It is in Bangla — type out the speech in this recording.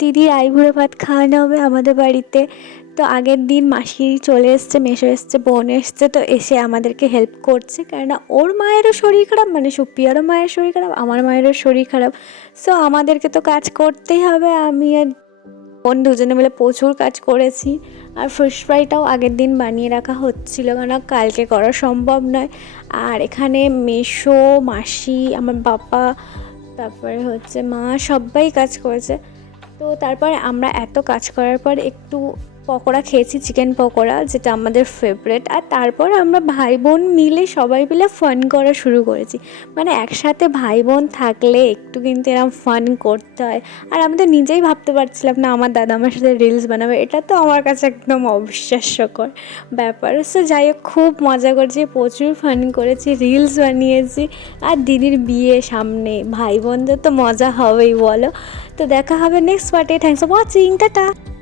দিদির আইবুড়ো ভাত খাওয়ানো হবে আমাদের বাড়িতে। তো আগের দিন মাসি চলে এসছে, মেসো এসছে, বোন এসছে, তো এসে আমাদেরকে হেল্প করছে, কেননা ওর মায়েরও শরীর খারাপ, মানে সুপ্রিয়ারও মায়ের শরীর খারাপ, আমার মায়েরও শরীর খারাপ। সো আমাদেরকে তো কাজ করতেই হবে। আমি আর বোন দুজনে মিলে প্রচুর কাজ করেছি। আর ফিশ ফ্রাইটাও আগের দিন বানিয়ে রাখা হচ্ছিল, কেন কালকে করা সম্ভব নয়। আর এখানে মেসো, মাসি, আমার বাবা, তারপরে হচ্ছে মা, সবাই কাজ করেছে। তো তারপরে আমরা এত কাজ করার পর একটু পকোড়া খেয়েছি, চিকেন পকোড়া, যেটা আমাদের ফেভারেট। আর তারপর আমরা ভাই বোন মিলে সবাই মিলে ফান করা শুরু করেছি। মানে একসাথে ভাই বোন থাকলে একটু কিন্তু এরকম ফান করতে হয়। আর আমি তো নিজেই ভাবতে পারছিলাম না আমার দাদা আমার সাথে রিলস বানাবে, এটা তো আমার কাছে একদম অবিশ্বাস্যকর ব্যাপার। সো যাই হোক, খুব মজা করেছি, প্রচুর ফান করেছি, রিলস বানিয়েছি। আর দিদির বিয়ে সামনে, ভাই বোনদের তো মজা হবেই বলো। তো দেখা হবে নেক্সট পার্টে। Thanks for watching, tata.